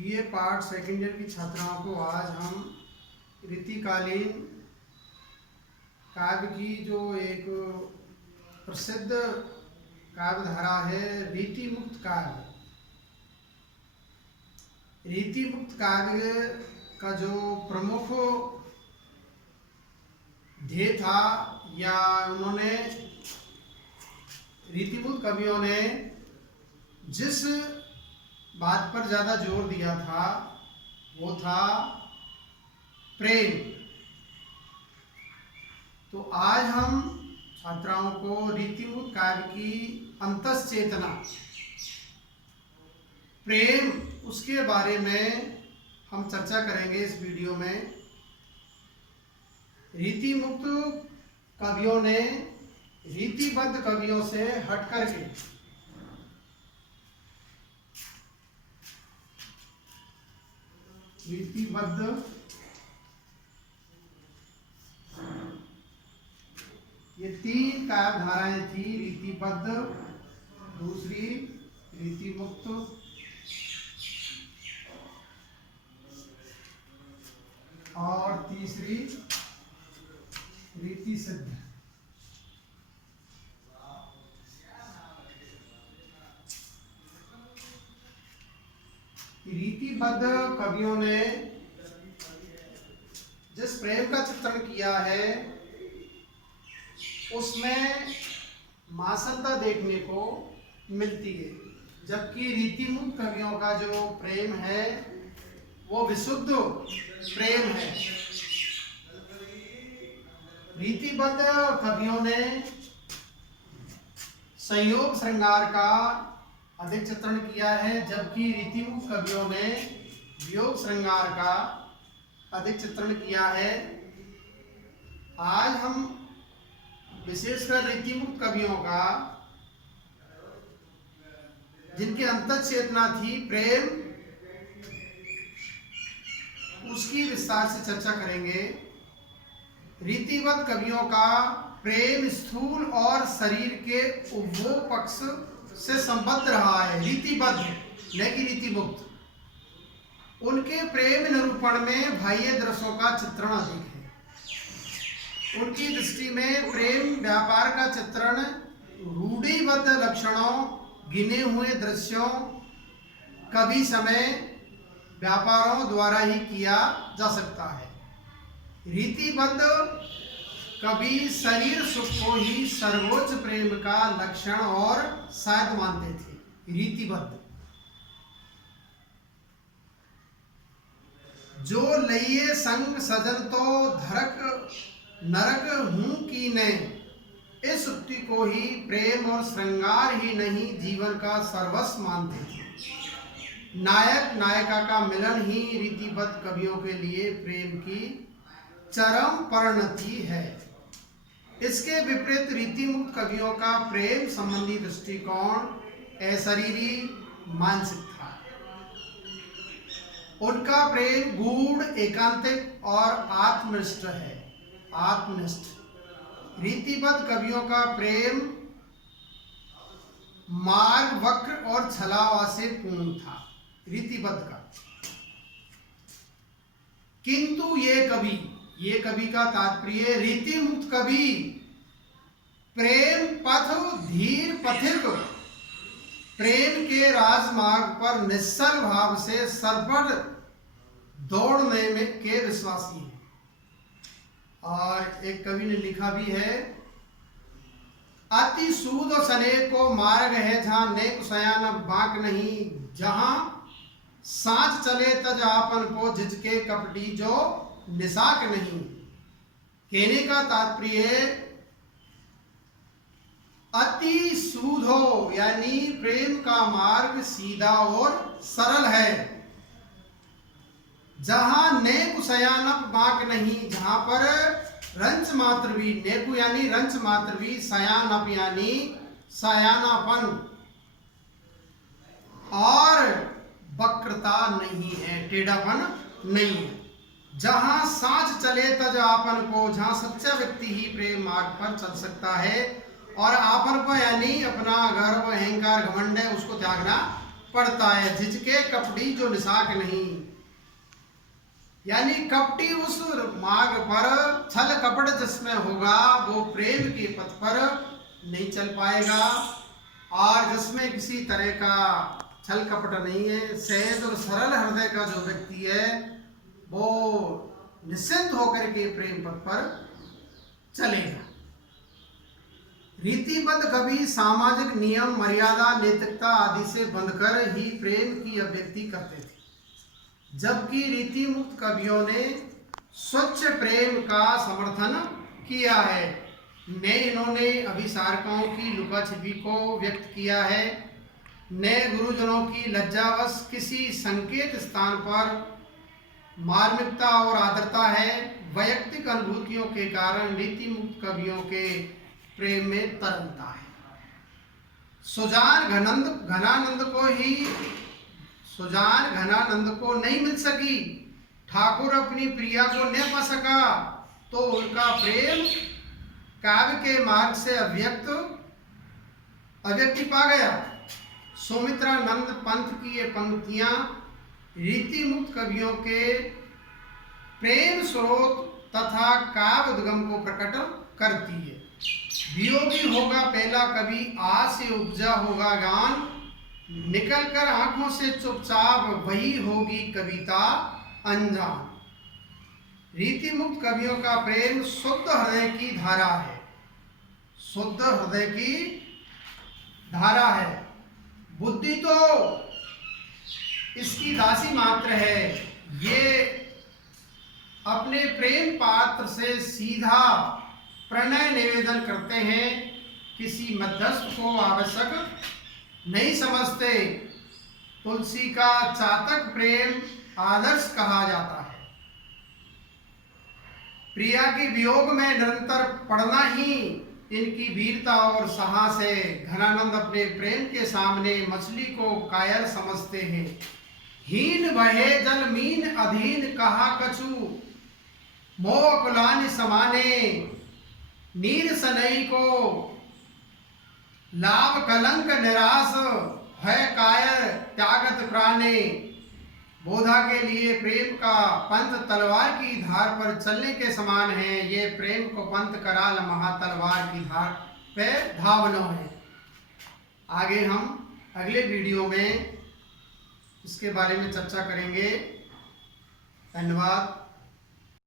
BA part second year की छात्राओं को आज हम रीतिकालीन काव्य की जो एक प्रसिद्ध काव्य धारा है रीति मुक्त काव्य। रीति मुक्त काव्य का जो प्रमुख ध्येय था या उन्होंने रीति मुक्त कवियों ने जिस बात पर ज़्यादा जोर दिया था वो था प्रेम। तो आज हम छात्राओं को रीतिमुक्त काव्य की अंतश्चेतना प्रेम उसके बारे में हम चर्चा करेंगे इस वीडियो में। रीतिमुक्त कवियों ने रीतिबद्ध कवियों से हट करके रीतिबद्ध ये तीन काव्य धाराएं थी, रीतिबद्ध, दूसरी रीतिमुक्त और तीसरी रीति सिद्ध। रीतिबद्ध कवियों ने जिस प्रेम का चित्रण किया है उसमें मासलता देखने को मिलती है, जबकि रीतिमुक्त कवियों का जो प्रेम है वो विशुद्ध प्रेम है। रीतिबद्ध कवियों ने संयोग श्रृंगार का अधिक चित्रण किया है, जबकि रीतिमुक्त कवियों ने वियोग श्रृंगार का अधिक चित्रण किया है। आज हम विशेषकर रीतिमुक्त कवियों का जिनकी अंतश्चेतना थी प्रेम, उसकी विस्तार से चर्चा करेंगे। रीतिबद्ध कवियों का प्रेम स्थूल और शरीर के उभय पक्ष से संबद्ध रहा है। रीतिबद्ध न कि रीतिमुक्त। उनके प्रेम निरूपण में बाह्य दृश्यों का चित्रण अधिक है। उनकी दृष्टि में प्रेम व्यापार का चित्रण रूढ़िबद्ध लक्षणों, गिने हुए दृश्यों, कभी समय व्यापारों द्वारा ही किया जा सकता है। रीतिबद्ध कवि शरीर सुख को ही सर्वोच्च प्रेम का लक्षण और शायद मानते थे। रीतिबद्ध जो लइये संग सजन तो धरक नरक हूं की ने, इस उक्ति को ही प्रेम और श्रृंगार ही नहीं जीवन का सर्वस्व मानते थे। नायक नायिका का मिलन ही रीतिबद्ध कवियों के लिए प्रेम की चरम परिणति है। इसके विपरीत रीतिमुक्त कवियों का प्रेम संबंधी दृष्टिकोण अशरीरी मानसिक था। उनका प्रेम गूढ़, एकांतिक और आत्मनिष्ठ है। आत्मनिष्ठ। रीतिबद्ध कवियों का प्रेम मार्ग, वक्र और छलावा से पूर्ण था। रीतिबद्ध का। किंतु ये कवि का तात्पर्य रीतिमुक्त कवि प्रेम पथ धीर पथिक, प्रेम के राजमार्ग पर निश्चल भाव से सरपट दौड़ने में के विश्वासी है। और एक कवि ने लिखा भी है, अति सूद सने को मार्ग है जहां नेक सयान बांक नहीं, जहां सांझ चले तज आपन को झिझके कपटी जो निशाक नहीं। कहने का तात्पर्य अति सूधो यानी प्रेम का मार्ग सीधा और सरल है, जहां नेक सयानप बांक नहीं, जहां पर रंच मात्र भी, नेकु यानी रंच मात्र भी, सयानप यानी सयानापन और वक्रता नहीं है, टेढ़ापन नहीं है। जहां सांझ चले तज आपन को, जहां सच्चा व्यक्ति ही प्रेम मार्ग पर चल सकता है। और आपन को यानी अपना गर्व, अहंकार, घमंड है उसको त्यागना पड़ता है। झिझके कपटी जो निशाक नहीं, यानी कपटी उस मार्ग पर, छल कपट जिसमें होगा वो प्रेम के पथ पर नहीं चल पाएगा। और जिसमें किसी तरह का छल कपट नहीं है, सहज और सरल हृदय का जो व्यक्ति है वो निश्चिंत होकर के प्रेम पथ पर चलेगा। रीतिबद्ध कवि सामाजिक नियम, मर्यादा, नैतिकता आदि से बंधकर ही प्रेम की अभिव्यक्ति करते थे, जबकि रीति मुक्त कवियों ने स्वच्छ प्रेम का समर्थन किया है। न इन्होंने अभिसारकों की लुका छिपी को व्यक्त किया है, न गुरुजनों की लज्जावश किसी संकेत स्थान पर मार्मिकता और आदरता है। वैयक्तिक अनुभूतियों के कारण रीति मुक्त कवियों के प्रेम में तरलता है। सुजान घनानंद को नहीं मिल सकी, ठाकुर अपनी प्रिया को न पा सका, तो उनका प्रेम काव्य के मार्ग से अव्यक्ति पा गया। सुमित्रानंद पंथ की ये पंक्तियां रीति मुक्त कवियों के प्रेम स्रोत तथा काव्य उद्गम को प्रकट करती है। वियोगी होगा पहला कवि, आज से उपजा होगा गान, निकल कर आंखों से चुपचाप वही होगी कविता अनजान। रीति मुक्त कवियों का प्रेम शुद्ध हृदय की धारा है, शुद्ध हृदय की धारा है। बुद्धि तो इसकी दासी मात्र है। ये अपने प्रेम पात्र से सीधा प्रणय निवेदन करते हैं, किसी मध्यस्थ को आवश्यक नहीं समझते। तुलसी का चातक प्रेम आदर्श कहा जाता है। प्रिया के वियोग में निरंतर पड़ना ही इनकी वीरता और साहस है। घनानंद अपने प्रेम के सामने मछली को कायल समझते हैं। हीन बहे जल मीन अधीन कहा कछु, मोह कुलानि समाने नीर सनई को। लाभ कलंक निराश है कायर त्यागत प्राणे। बोधा के लिए प्रेम का पंथ तलवार की धार पर चलने के समान है। ये प्रेम को पंथ कराल महातलवार की धार पे धावनो है। आगे हम अगले वीडियो में इसके बारे में चर्चा करेंगे। धन्यवाद।